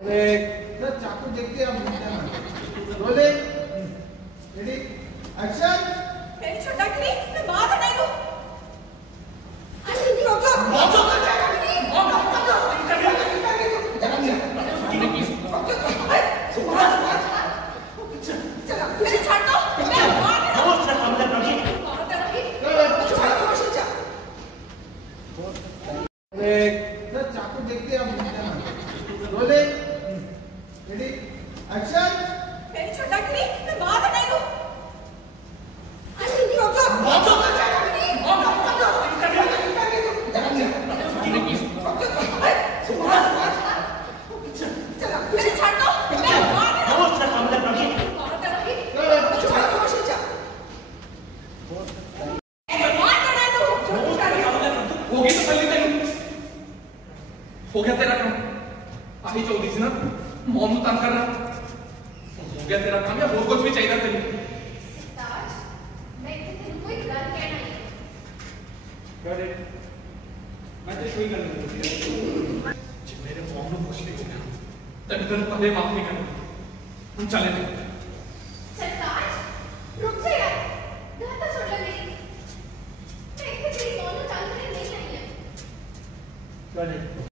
Sir चाकू देखते हैं रोले रेडी एक्शन। मेरी छोटा गिरी मैं बात नहीं हूँ। सर चाकू देखते हैं रोले रेडी एक्शन। मेरी छोटा गिरी मैं बात नहीं हूँ। हो गया तेरा काम। आही चौधरी से ना मौन तंग करना हो गया तेरा काम, या और कुछ भी चाहिए तेन? मेरे मौन खुश नहीं हो गया तेन पहले माफ नहीं करना। हम चले